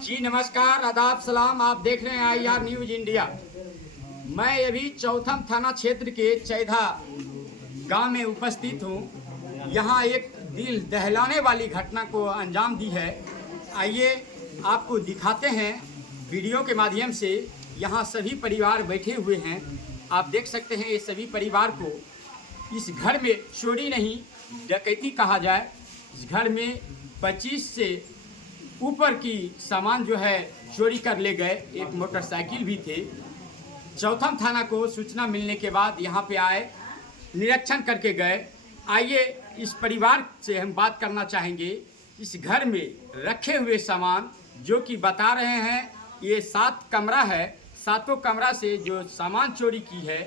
जी नमस्कार, आदाब, सलाम। आप देख रहे हैं IR न्यूज इंडिया। मैं अभी चौथम थाना क्षेत्र के चैधा गांव में उपस्थित हूं। यहां एक दिल दहलाने वाली घटना को अंजाम दी है। आइए आपको दिखाते हैं वीडियो के माध्यम से। यहां सभी परिवार बैठे हुए हैं। आप देख सकते हैं ये सभी परिवार को इस घर में चोरी नहीं डकैती कहा जाए। इस घर में 25 से ऊपर की सामान जो है चोरी कर ले गए। एक मोटरसाइकिल भी थे। चौथम थाना को सूचना मिलने के बाद यहाँ पे आए, निरीक्षण करके गए। आइए इस परिवार से हम बात करना चाहेंगे। इस घर में रखे हुए सामान जो कि बता रहे हैं ये 7 कमरा है। 7 कमरा से जो सामान चोरी की है,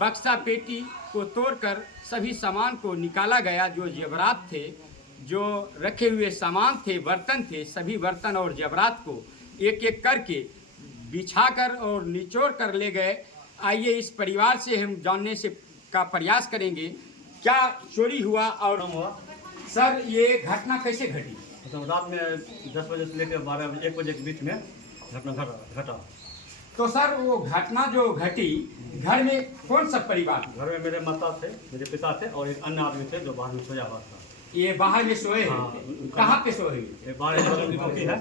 बक्सा पेटी को तोड़कर सभी सामान को निकाला गया। जो जेवरात थे, जो रखे हुए सामान थे, बर्तन थे, सभी बर्तन और जेवरात को एक एक करके बिछाकर और निचोड़ कर ले गए। आइए इस परिवार से हम जानने से का प्रयास करेंगे क्या चोरी हुआ और सर ये घटना कैसे घटी। मतलब रात में 10 बजे से लेकर 12 बजे 1 बजे के बीच में घटना घटा। तो सर वो घटना जो घटी, घर में कौन सा परिवार? घर में मेरे माता थे, मेरे पिता थे और एक अन्य आदमी थे जो बाहर में सोया हुआ था। ये बाहर में सोए हैं? हाँ, कहाँ पे सोए हैं? ये बाहर की चौकी है,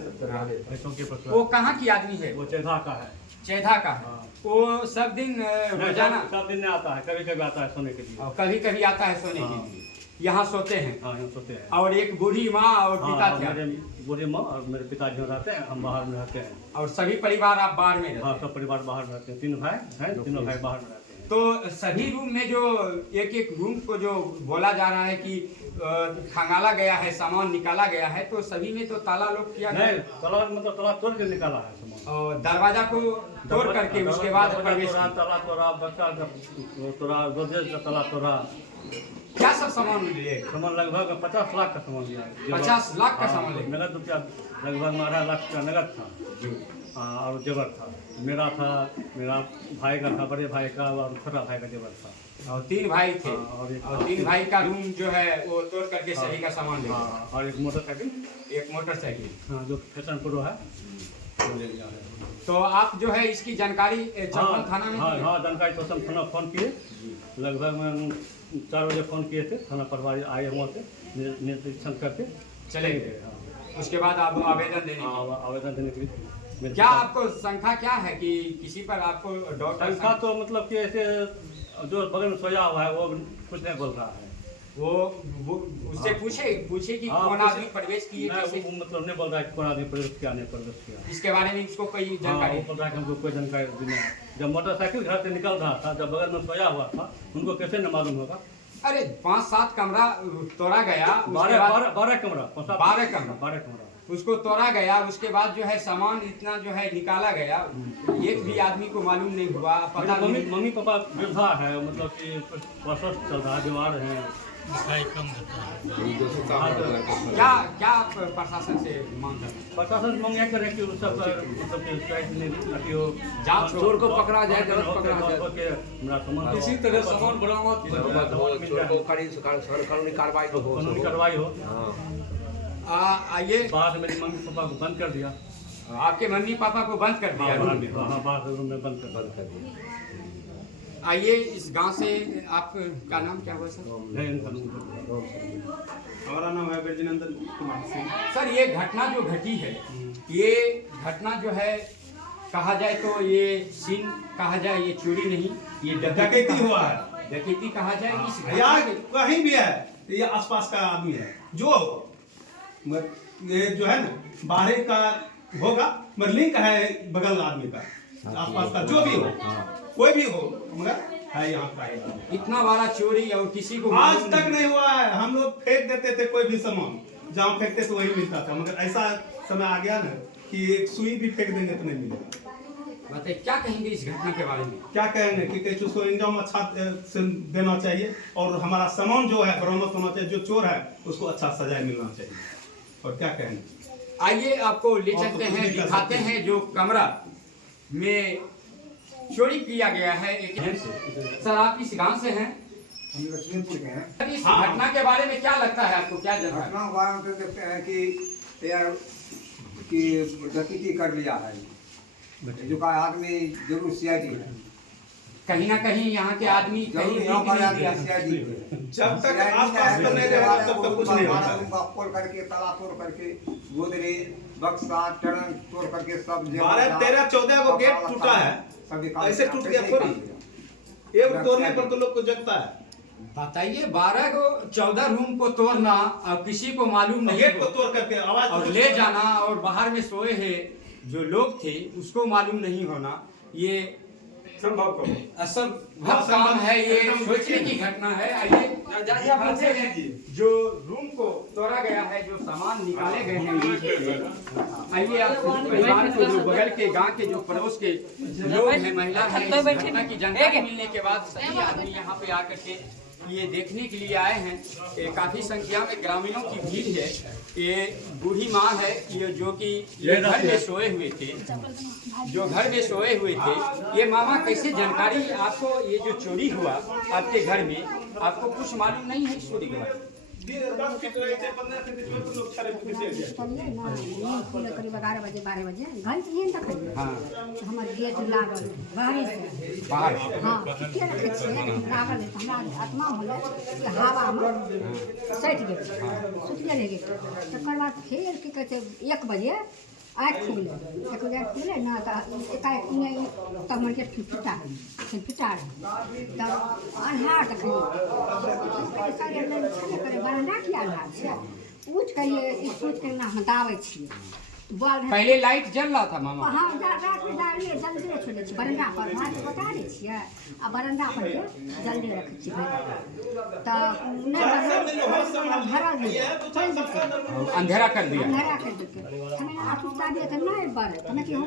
चौकी पर वो कहाँ की आदमी है? वो चैधा का है। चैधा का है। हाँ। वो सब दिन रोजाना सब दिन नहीं आता है, कभी कभी आता है सोने के लिए। और कभी कभी आता है सोने के लिए। यहाँ सोते हैं। हाँ, यहाँ सोते हैं। और एक बूढ़ी माँ और पिता थे। मेरे बूढ़ी माँ और मेरे पिताजी रहते हैं, हम बाहर में रहते हैं। और सभी परिवार आप बाहर में रहते हाँ, हैं? सब परिवार बाहर में रहते हैं। 3 भाई हैं, तीनों भाई बाहर में रहते हैं। तो सभी रूम में जो एक एक रूम को जो बोला जा रहा है कि खंगाला गया है, सामान निकाला गया है, तो सभी में तो ताला लोग किया गया? नहीं, ताला मतलब ताला तोड़ के निकाला है सामान। और दरवाजा को तोड़ करके उसके बाद प्रवेश किया। ताला तोड़ा, बक्सा तोड़ा, गोदरेज का ताला तोड़ा। क्या सब सामान लिए? सामान लगभग 50 लाख का सामान लिया। 50 लाख का सामान ले? नगद रुपया लगभग 12 लाख का नगद था। और जेवर था, मेरा था, मेरा भाई का था, बड़े भाई का और छोटा भाई का जेवर था। और 3 भाई थे। और 3 भाई का रूम जो है वो तोड़ करके सभी का सामान ले गए। और एक मोटरसाइकिल, हाँ, जो फैशन प्रो है वो ले लिया है। तो आप जो है इसकी जानकारी चौथम थाना में? हाँ, जानकारी चौथम थाना फोन किए। लगभग में 4 बजे फोन किए थे। थाना प्रभारी आए हुआ थे, निरीक्षण करके चले गए। उसके बाद आप आवेदन देने? आवेदन देने के लिए। क्या आपको शंका क्या है कि किसी पर आपको डाउट? शंका तो मतलब कि ऐसे जो बगल में सोया हुआ है वो कुछ नहीं बोल रहा है। वो उससे पूछे कि कौन आदमी प्रवेश किए? वो मतलब नहीं बोल रहा है कि कौन आदमी प्रवेश किया, नहीं प्रवेश किया। इसके बारे में उसको कोई जानकारी? वो बोल रहा है कि हमको कोई जानकारी नहीं है। जब मोटरसाइकिल घर से निकल रहा था, जब बगल में सोया हुआ था, उनको कैसे न मालूम होगा? अरे 5-7 कमरा तोड़ा गया। 12 कमरा, 12 कमरा उसको तोड़ा गया। उसके बाद जो है सामान इतना जो है निकाला गया, एक भी आदमी को मालूम नहीं हुआ। पता मम्मी पापा वृद्धा है, मतलब कि स्वस्थ चल रहा है, बीमार है, कम होता है। क्या प्रशासन से मांग करते हैं? प्रशासन मांग यह करे कि उस सब मतलब जांच चोर को पकड़ा जाए, गलत पकड़ा जाए, हमारा सामान किसी तरह सामान बरामद कानूनी कार्रवाई हो। आइए, बाहर मेरी मम्मी पापा को बंद कर दिया। आपके मम्मी पापा को बंद कर दिया? हाँ, बाहर रूम में बंद कर दिया। आइए इस गांव से, आपका नाम क्या हुआ सर? हमारा नाम है बैजनंदन कुमार सिंह। सर ये घटना जो घटी है, ये घटना जो है कहा जाए तो ये सीन कहा जाए, ये चोरी नहीं, ये डकैती हुआ है। डकैती कहा जाए। इस या कहीं भी है, ये आसपास का आदमी है जो ये जो है ना बाहर का होगा, मगर लिंक है बगल आदमी का, आसपास का जो भी हो, कोई भी हो, मगर है यहाँ का। इतना बड़ा चोरी और किसी को आज तक नहीं हुआ है। हम लोग फेंक देते थे कोई भी सामान, जहाँ फेंकते थे वही मिलता था, मगर ऐसा समय आ गया ना कि एक सुई भी फेंक देंगे तो नहीं मिलेगा। बताइए क्या कहेंगे इस घटना के बारे में? क्या कहेंगे कि उसको इंजाम अच्छा से देना चाहिए और हमारा सामान जो है बरामद होना चाहिए। जो चोर है उसको अच्छा सजाए मिलना चाहिए। और क्या कहेंगे? आइए आपको ले चलते हैं, दिखाते हैं जो कमरा में चोरी किया गया है। एक सर आप इस गांव से हैं? हम लक्ष्मीपुर के हैं। इस घटना के बारे में क्या लगता है आपको, क्या जानकारी? घटना के बारे में देखते हैं कि कि डकैती कर लिया है, जो का आदमी जरूर सीआईडी है, कहीं ना कहीं यहाँ के आदमी कहीं जरूर यहाँ पर आदमी नहीं सीआईडी है। जब तक आसपास में नहीं रहेगा तब तक कुछ नहीं होता है। खोल करके, ताला तोड़ करके, गोदरेज, बक्सा, टरंक तोड़ करके सब 12, 13, 14 को गेट टूटा है, ऐसे टूट गया थोड़ी। एक तोड़ने पर तो लोग को जगता है। बताइए 12 को 14 रूम को तोड़ना और किसी को मालूम नहीं गेट को हो तोड़ करके आवाज और ले जाना और बाहर में सोए हैं जो लोग थे उसको मालूम नहीं होना, ये असंभव काम है। ये सोचने की घटना है। आइए दिखाते हैं जो रूम को तोड़ा गया है, जो सामान निकाले गए हैं नीचे से। आइए आप परिवार को, जो बगल के गांव के जो पड़ोस के लोग हैं, महिला हैं, इस घटना की जानकारी मिलने के बाद सभी आदमी यहाँ पे आकर के ये देखने के लिए आए हैं। काफी संख्या में ग्रामीणों की भीड़ है। ये बूढ़ी माँ है, ये जो कि ये घर में सोए हुए थे, जो घर में सोए हुए थे। ये मामा कैसे जानकारी आपको, ये जो चोरी हुआ आपके घर में, आपको कुछ मालूम नहीं है चोरी के बारे में? 10 फीट रहे थे, 15 फीट में तो लोग छड़े फूटे से करीब 11 बजे 12 बजे घर से नहीं देखलिए। हाँ, हमर गेट लागल बाहर से, बाहर हाँ ठीके रखे छियै, लागल है। हमरा आत्मा होलै कि हवा में सटि गेल, सुतले रहि गेल। तकर बाद फेर की कहै छै 1 बजे आँखि खुललै, 1 बजे आँखि खुललै ने तऽ एकाएक तब हमर गेट फिटा तब अन्हार देखलियै। सारे करे बरंडा किया अन्हार छै, उठ के ये सोच के ना हम दाबै छियै। पहले लाइट जल रहा था मामा? हाँ, रात में डालिए जल्दी छोड़े छियै बरंडा पर, वहाँ से बता दै छियै आ बरंडा पर के जल्दी रखै छियै। तऽ अंधेरा कर दिया, अंधेरा कर देते हमें असुविधा दिए तो नहीं बढ़े, हमें कि हम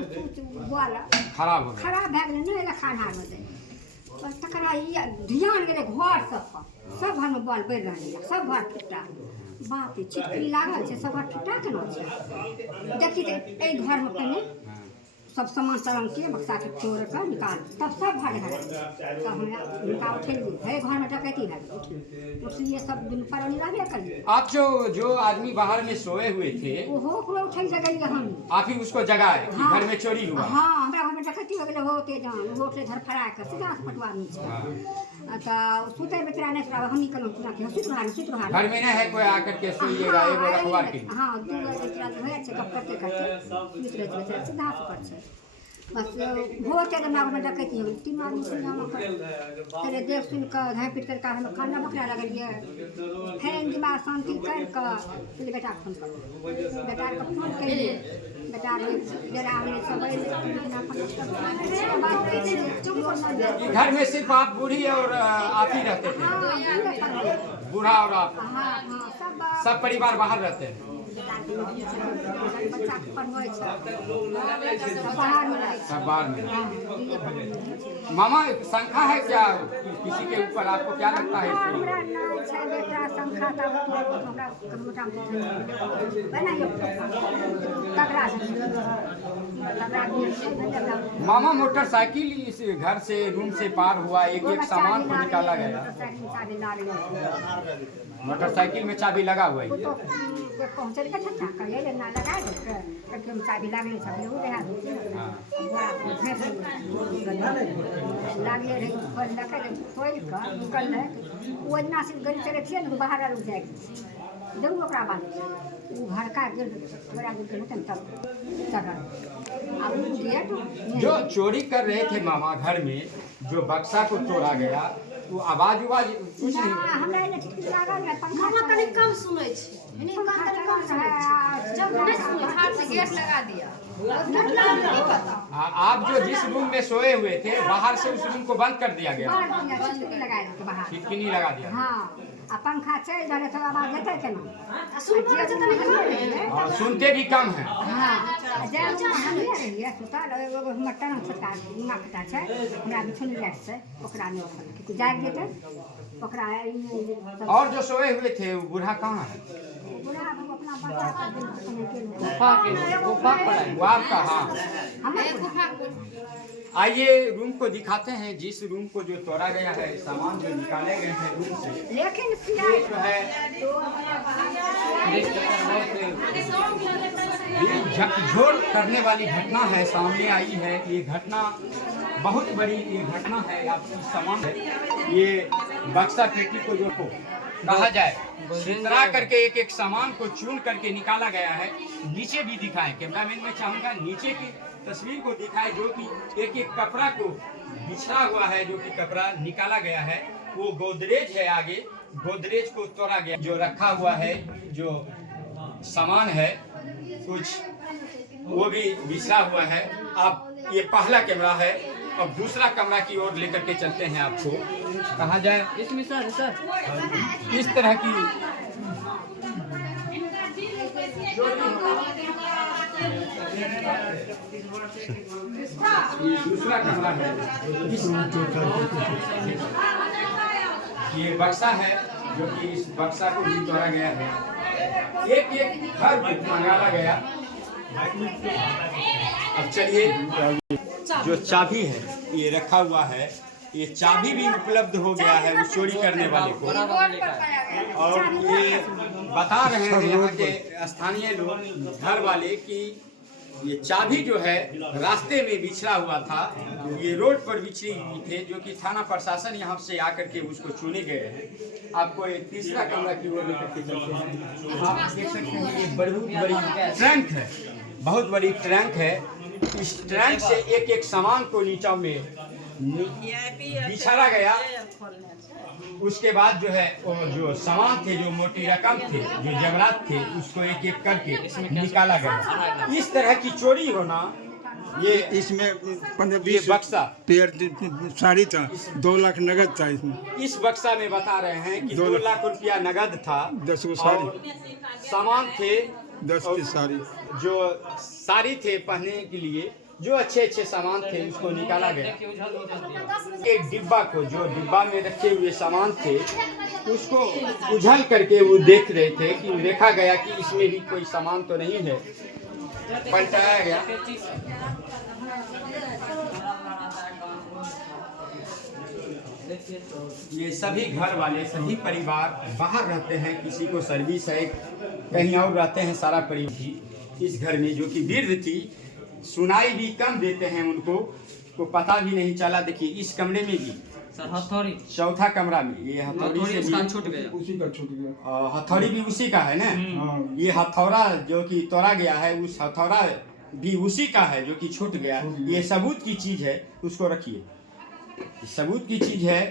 बोल खराब हो गया। खराब भए गेलै नहीं लखा अन्हार में दे। तकर बाद ध्यान गेलै घर सब घर में बॉल बढ़ि रहलै, सब घर फुटा। बाप रे, छिटकली लागल छै, सब घर फुटा केना छै? देखी तऽ एहि घर में पहिने सब सामान तरंग के बक्सा के तोड़ के निकाल, तब सब भाग है। तब हमरा निकाल उठेलिए, है घर में डकैती भए गेल, इसलिए सब दिन पर रहबे करिए। आप जो आदमी बाहर में सोए हुए थे, ओहो को उठै गेलिए हम, आप ही उसको जगाए कि घर में चोरी हुआ? हाँ, हमरा घर में डकैती हो गेलै, होते जान वो उठले धरफड़ा के सीधा से पटवा नी छै। तऽ सुते बेचारा नहीं सुता, हम निकल पूरा के सुत रहा घर में ना है कोई आकर के सोइएगा एगो रखवार के लिए? हाँ, 2 बेचारा होय छै, तब करते सुत रहे बेचारा सीधा से पर छै। बस होते तो नाग में डकैती हो गई, 3 आदमी फिर देख सुन कर घाय पीट कर हम खाना बकरा लगलिए। फिर दिमाग शांति कर फिर बेटा फोन कर, बेटा के फोन करिए, बेटा डेरा में सब घर में सिर्फ आप बूढ़ी और आप ही रहते थे? बूढ़ा और आप? हाँ, सब परिवार बाहर रहते हैं? बच्चा के पढ़बै छै, सब बाहर में रहै छै। सब बाहर में। मामा शंका है क्या किसी के ऊपर, आपको क्या लगता है? हमरा नहीं छै बेटा शंका, तब हमरा मोटा बनाइयो तगड़ा मामा मोटरसाइकिल इस घर से रूम से पार हुआ, एक सामान को निकाला गया। मोटरसाइकिल में चाबी लगा हुआ है। पहुँचल के छक्का करिए ना लगा दे के चाबी लागले सब लोग रहा लागले रही खोल लगा खोल के निकल है। ओजना से गली चले थे ना बाहर आ जाए जरूर ओकरा बाद वो घर का गिर बड़ा गिर के तब चढ़ा। अब गेट जो चोरी कर रहे थे मामा घर में, जो बक्सा को तोड़ा गया, तो आवाज कुछ नहीं? हमरा ये ठीक लागल है, पंखा मामा कनी कम सुनै छै, इन्हीं कान तनी कम सुनै छै। जब नहीं सुने हाथ से गेट लगा दिया, नहीं पता। आप जो जिस रूम में सोए हुए थे, बाहर से उस रूम को बंद कर दिया गया, लगा के बाहर खिड़की लगा दिया। हाँ, आ पंखा चल जाए तो आवाज देते केना? सुन पड़े छै तनी कम। और सुनते भी कम है। हाँ, जब हम रहिए सुतल, एगो हमर टरंक छोटका माकटा छै, हमरा बिछौनी लाइट से ओकरा ने ओखन कि जाग जेतै ओकरा। और जो सोए हुए थे वो बूढ़ा कहाँ है? बुढ़ा हम अपना बच्चा के गुफा पड़ा है वो आपका? हाँ, आइए रूम को दिखाते हैं, जिस रूम को जो तोड़ा गया है, सामान जो निकाले गए हैं रूम से। लेकिन जो है भीड़ झकझोर करने वाली घटना है, सामने आई है। ये घटना बहुत बड़ी ये घटना है। आपकी सामान है ये बक्सा पेटी को जो कहा जाए छितरा करके एक एक सामान को चुन करके निकाला गया है। नीचे भी दिखाएं, कैमरामैन मैं चाहूंगा नीचे की तस्वीर को दिखाएं, जो कि एक एक कपड़ा को बिछड़ा हुआ है, जो कि कपड़ा निकाला गया है। वो गोदरेज है, आगे गोदरेज को तोड़ा गया, जो रखा हुआ है जो सामान है कुछ वो भी बिछड़ा हुआ है। अब ये पहला कैमरा है, अब दूसरा कमरा की ओर लेकर के चलते हैं आपको। कहा जाए इसमें सर इस तरह की ये दूसरा कमरा है। ये बक्सा है जो कि इस बक्सा को भी तोड़ा गया है। एक एक घर मंगाला गया। अब चलिए जो चाबी है ये रखा हुआ है, ये चाबी भी उपलब्ध हो गया है उस चोरी करने वाले को। और ये बता रहे हैं यहाँ के स्थानीय लोग, घर वाले, कि ये चाबी जो है रास्ते में बिछड़ा हुआ था, ये रोड पर बिछड़ी हुई थे, जो कि थाना प्रशासन यहाँ से आकर के उसको चुने गए हैं। आपको एक तीसरा कमरा की ओर लेकर के चलते हैं। आप देख सकते हैं ये बहुत बड़ी ट्रंक है, बहुत बड़ी ट्रंक है। इस ट्रंक से एक एक सामान को नीचा में बिछाड़ा गया। उसके बाद जो है वो जो सामान थे, जो मोटी रकम थे, जो जेवरात थे, उसको एक एक करके निकाला गया। इस तरह की चोरी होना, ये इसमें 15-20 ये बक्सा पेयर साड़ी था, 2 लाख नगद था इसमें। इस बक्सा में बता रहे हैं कि 2 लाख रुपया नगद था, 10 को साड़ी, और सामान थे 10 की साड़ी, जो साड़ी थे पहनने के लिए, जो अच्छे अच्छे सामान थे उसको निकाला गया। एक डिब्बा को, जो डिब्बा में रखे हुए सामान थे, उसको उझल करके वो देख रहे थे कि देखा गया कि इसमें भी कोई सामान तो नहीं है। पलटाया गया। ये सभी घर वाले, सभी परिवार बाहर रहते हैं, किसी को सर्विस है, कहीं और रहते हैं, सारा परिवार इस घर में, जो कि वृद्ध थी। सुनाई भी कम देते हैं उनको, को पता भी नहीं चला। देखिए इस कमरे में भी हथौड़ी, चौथा कमरा में ये हथौड़ी से भी छूट गया, उसी का छूट गया। हथौड़ी भी उसी का है ना। हाँ। ये हथौड़ा जो कि तोड़ा गया है, उस हथौड़ा भी उसी का है जो कि छूट गया। ये सबूत की चीज है, उसको रखिए, सबूत की चीज है।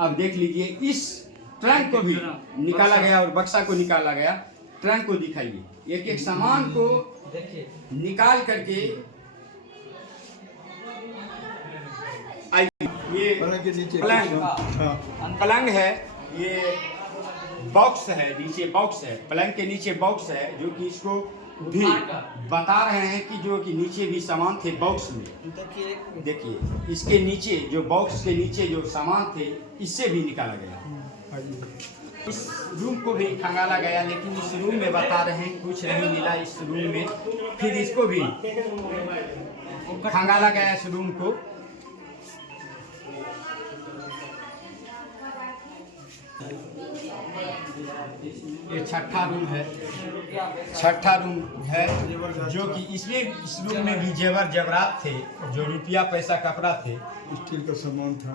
अब देख लीजिए इस ट्रंक को भी निकाला गया और बक्सा को निकाला गया। ट्रंक को दिखाइए, एक एक सामान को निकाल करके। ये पलंग के नीचे पलंग है, ये बॉक्स है, नीचे बॉक्स है, पलंग के नीचे बॉक्स है, जो कि इसको भी बता रहे हैं कि जो कि नीचे भी सामान थे बॉक्स में। देखिए इसके नीचे, जो बॉक्स के नीचे जो सामान थे, इससे भी निकाला गया। इस रूम को भी खंगाला गया, लेकिन इस रूम में बता रहे हैं कुछ नहीं मिला इस रूम में। फिर इसको भी खंगाला गया, इस रूम को। ये छठा रूम है, छठा रूम है, जो कि इसमें इस रूम में भी जेवर जेवरात थे, जो रुपया पैसा कपड़ा थे, स्टील का सामान था।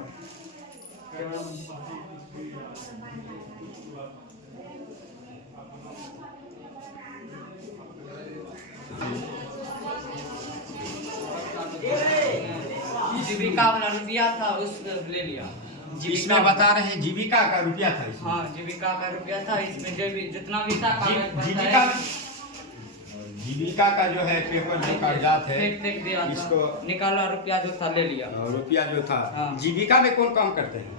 जीविका वाला रुपया था, उसको ले लिया। इसमें बता रहे हैं जीविका का रुपया था इसमें। हाँ, जीविका का रुपया था, इसमें जो भी जितना भी था जीविका, जीविका का जो है पेपर जो कागजात है, फेंक दिया था। इसको निकाला, रुपया जो था ले लिया। रुपया जो था। हाँ। जीविका में कौन काम करते हैं?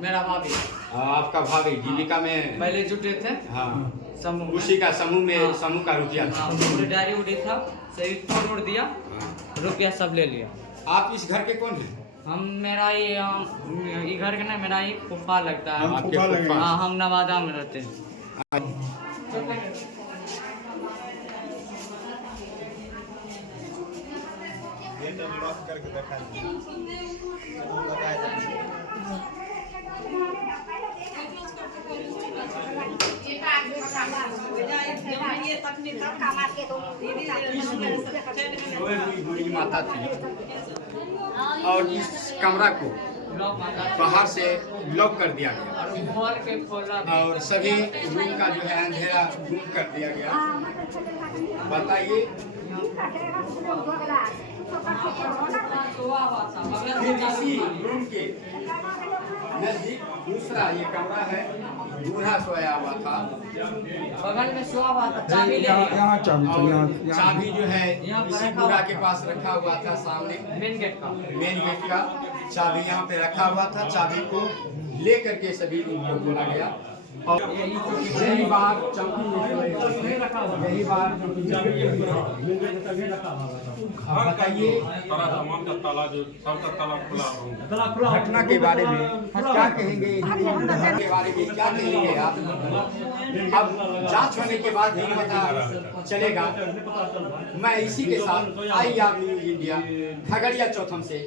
मेरा भाभी, आपका भाभी जीविका में पहले जुटे थे हाँ, समूह में। उसी का समूह में, हाँ। समूह का रुपया था। पूरी डायरी उड़ी था, सही तोड़ दिया, रुपया सब ले लिया। आप इस घर के कौन हैं? हम मेरा ये घर का ना, मेरा ये फूफा लगता है। आपके फूफा फूफा। हाँ, हम नवादा में रहते हैं। करके बूढ़ी माता थी और इस कमरा को बाहर से लॉक कर दिया गया खोल के खोला और सभी रूम का जो है अंधेरा गुम कर दिया गया। बताइए फिर इसी रूम के नजदीक दूसरा ये कमरा है, बूढ़ा सोया हुआ था बगल में सोया हुआ था, चाबी ले लिया। और चाबी जो है इसी बूढ़ा के पास रखा हुआ था, सामने मेन गेट का मेन गेट का चाबी यहाँ पे रखा हुआ था। चाबी को ले करके सभी रूम को खोला गया और यही बार चौकी में यही बार बताइए घटना के बारे में क्या कहेंगे, घटना के बारे में क्या कहेंगे आप? अब जांच होने के बाद ही पता चलेगा। मैं इसी के साथ IR news India Khagaria Chautham से